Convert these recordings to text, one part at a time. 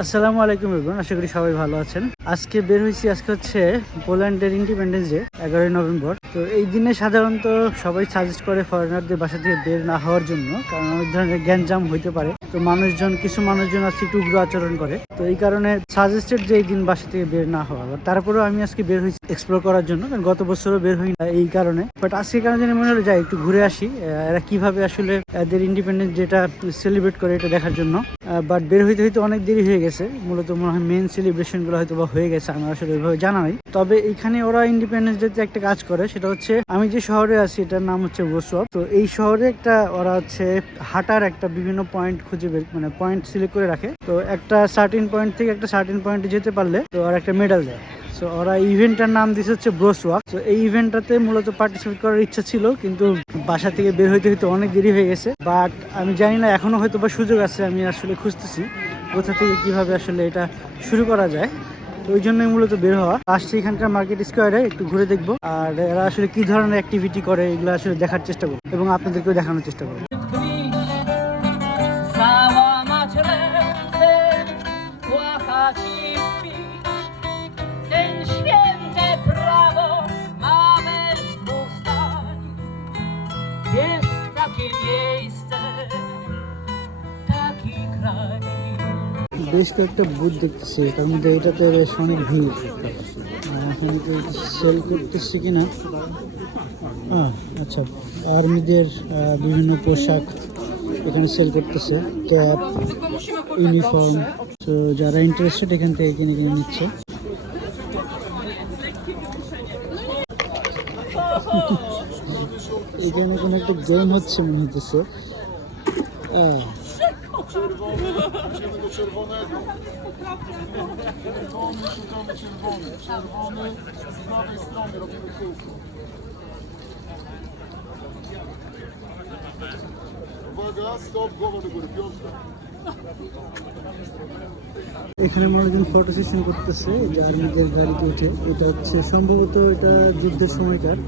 আসসালামু আলাইকুম এভরিওয়ান আশা করি সবাই ভালো আছেন। আজকে বের হয়েছি, আজকে হচ্ছে পোল্যান্ডের ইন্ডিপেন্ডেন্স ডে এগারোই নভেম্বর। তো এই দিনে সাধারণত সবাই সাজেস্ট করে ফরেনারদের বাসা থেকে বের না হওয়ার জন্য, কারণ অনেক ধরনের গ্যাঞ্জাম হইতে পারে। তো মানুষজন, কিছু মানুষজন আজকে একটু উগ্র আচরণ করে। তো এই কারণে সাজেস্টেড যে এই দিন বাসা থেকে বের না হওয়া। তারপরেও আমি আজকে বের হয়েছি এক্সপ্লোর করার জন্য, কারণ গত বছরও বের হই না এই কারণে। বাট আজকে কারণে জানি মনে হলো, যাই, একটু ঘুরে আসি এরা কীভাবে আসলে এদের ইন্ডিপেন্ডেন্স যেটা সেলিব্রেট করে এটা দেখার জন্য। বাট বের হইতে হইতে অনেক দেরি হয়ে গেছে। মূলত মনে হয় মেন সেলিব্রেশনগুলো হয়তো বা হয়ে গেছে, আমার আসলে ওইভাবে জানা নাই। তবে এখানে ওরা ইন্ডিপেন্ডেন্স ডেতে একটা কাজ করে, সেটা হচ্ছে আমি যে শহরে আছি, এটার নাম হচ্ছে ওসোয়াপ তো এই শহরে একটা, ওরা হচ্ছে হাঁটার একটা বিভিন্ন পয়েন্ট খুঁজে বের মানে পয়েন্ট সিলেক্ট করে রাখে। তো একটা সার্টিন পয়েন্ট থেকে একটা সার্টিন পয়েন্টে যেতে পারলে, তো ওরা একটা মেডাল দেয়। তো ওরা ইভেন্টটার নাম দিয়েছে হচ্ছে ব্রোস ওয়াক তো এই ইভেন্টটাতে মূলত পার্টিসিপেট করার ইচ্ছা ছিল, কিন্তু বাসা থেকে বের হইতে হইতে অনেক দেরি হয়ে গেছে। বাট আমি জানি না, এখনও হয়তো বা সুযোগ আছে, আমি আসলে খুঁজতেছি, কোথা থেকে কীভাবে আসলে এটা শুরু করা যায়। ওই জন্যই মূলত বের হওয়া। আসছি এখানকার মার্কেট স্কোয়ারে, একটু ঘুরে দেখব। আর এরা আসলে কি ধরনের অ্যাক্টিভিটি করে, এগুলো আসলে দেখার চেষ্টা করব এবং আপনাদেরকেও দেখানোর চেষ্টা করব। বেশ কয়েকটা বুথ দেখতেছি, তার মধ্যে এটাতে বেশ অনেক ভিড়। সেল করতেছি কিনা? আচ্ছা। আর্মিদের বিভিন্ন পোশাক এখানে সেল করতেছে ক্যাপ ইউনিফর্ম তো যারা ইন্টারেস্টেড এখান থেকে কিনে কিনে নিচ্ছে। এখানে কোনো একটা গেম হচ্ছে মনে হতেছে আহ, Uwaga, stop, głowa do góry, piątka. এখানে মানুষজন ফটো সেশন করতেছে যে আর্মিদের গাড়িতে উঠে এটা হচ্ছে সম্ভবত এটা যুদ্ধের সময়কার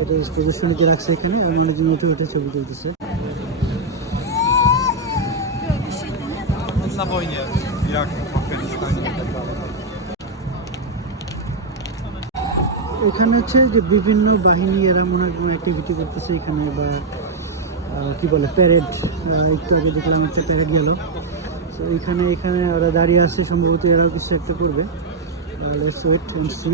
এটা প্রদর্শনীতে রাখছে এখানে আর মানুষজন উঠে উঠে ছবি তুলতেছে na wojnie, jak w Afganistanie. i tak dalej. এখানে হচ্ছে যে বিভিন্ন বাহিনী এরা মনে হয় কোনো অ্যাক্টিভিটি করতেছে এখানে বা কি বলে প্যারেড একটু আগে দেখলাম হচ্ছে প্যারেড গেল। তো এখানে এখানে ওরা দাঁড়িয়ে আছে সম্ভবত এরাও কিছু একটা করবে। লেটস ওয়েট এন্ড সি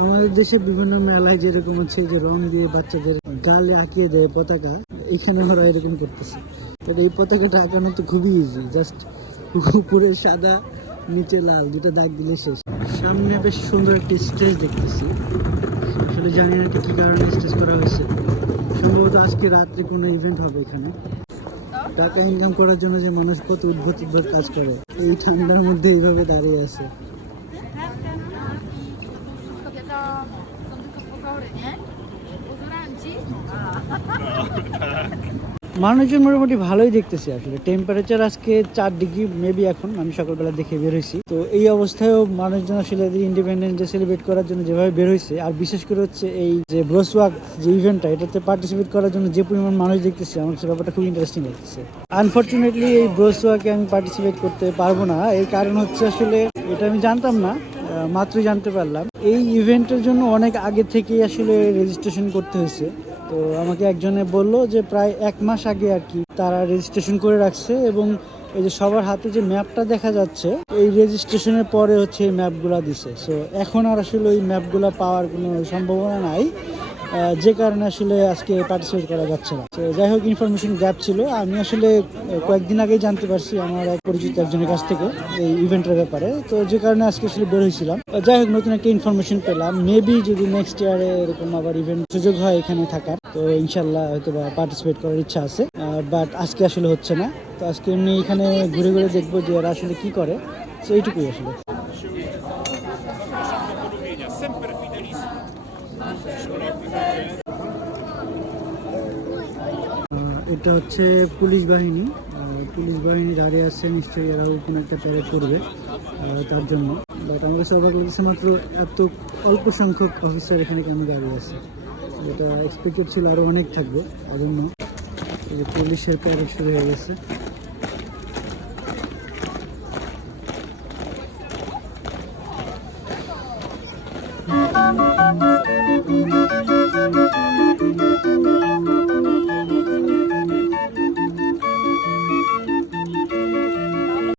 আমাদের দেশে বিভিন্ন মেলায় যেরকম হচ্ছে যে রং দিয়ে বাচ্চাদের গালে আঁকিয়ে দেয় পতাকা, এখানে ওরা এরকম করতেছে। তো এই পতাকাটা আঁকানো তো খুবই ইজি জাস্ট উপরে সাদা নিচে লাল দুটো দাগ দিলে শেষ। সামনে বেশ সুন্দর একটি স্টেজ দেখতেছি। আসলে জানি না কি কারণে স্টেজ করা হয়েছে। সম্ভবত আজকে রাত্রে কোনো ইভেন্ট হবে এখানে। টাকা ইনকাম করার জন্য যে মানুষ কত উদ্ভট উদ্ভট কাজ করে এই ঠান্ডার মধ্যে এইভাবে দাঁড়িয়ে আছে। মানুষজন মোটামুটি ভালোই দেখতেছি আসলে। টেম্পারেচার আজকে চার ডিগ্রি মেবি এখন, আমি সকালবেলা দেখে বের হয়েছি। তো এই অবস্থায়ও মানুষজন আসলে ইন্ডিপেন্ডেন্স ডে সেলিব্রেট করার জন্য যেভাবে বের হয়েছে, আর বিশেষ করে হচ্ছে এই যে ব্রোসওয়াক যে ইভেন্টটা এটাতে পার্টিসিপেট করার জন্য যে পরিমাণ মানুষ দেখতেছি, আমার কাছে ব্যাপারটা খুব ইন্টারেস্টিং লাগতেছে। আনফর্চুনেটলি এই ব্রোস ওয়াকে আমি পার্টিসিপেট করতে পারব না। এর কারণ হচ্ছে আসলে এটা আমি জানতাম না মাত্রই জানতে পারলাম। এই ইভেন্টের জন্য অনেক আগে থেকেই আসলে রেজিস্ট্রেশন করতে হয়েছে। তো আমাকে একজনে বলল যে প্রায় এক মাস আগে আর কি তারা রেজিস্ট্রেশন করে রাখছে এবং এই যে সবার হাতে যে ম্যাপটা দেখা যাচ্ছে, এই রেজিস্ট্রেশনের পরে হচ্ছে এই ম্যাপগুলা দিছে। সো এখন আর আসলে ওই ম্যাপগুলা পাওয়ার কোনো সম্ভাবনা নাই। যে কারণে আসলে আজকে পার্টিসিপেট করা যাচ্ছে না। তো যাই হোক ইনফরমেশন গ্যাপ ছিল। আমি আসলে কয়েকদিন আগেই জানতে পারছি আমার এক পরিচিত একজনের কাছ থেকে এই ইভেন্টের ব্যাপারে। তো যে কারণে আজকে আসলে বের হয়েছিলাম। যাই হোক, নতুন একটা ইনফরমেশন পেলাম। মেবি যদি নেক্সট ইয়ারে এরকম আবার ইভেন্ট সুযোগ হয় এখানে থাকার, তো ইনশাল্লাহ হয়তো বা পার্টিসিপেট করার ইচ্ছা আছে। বাট আজকে আসলে হচ্ছে না। তো আজকে এমনি এখানে ঘুরে ঘুরে দেখব যে এরা আসলে কি করে। তো এইটুকুই আসলে। এটা হচ্ছে পুলিশ বাহিনী। পুলিশ বাহিনী দাঁড়িয়ে আছে, নিশ্চয়ই এরাও কোনো একটা প্যারেড করবে তার জন্য। বাট আমার কাছে অবাক মাত্র এত অল্প সংখ্যক অফিসার এখানে কেন দাঁড়িয়ে আছে। যেটা এক্সপেক্টেড ছিল আরও অনেক থাকবে অজন্য পুলিশের প্যারেড শুরু হয়ে গেছে।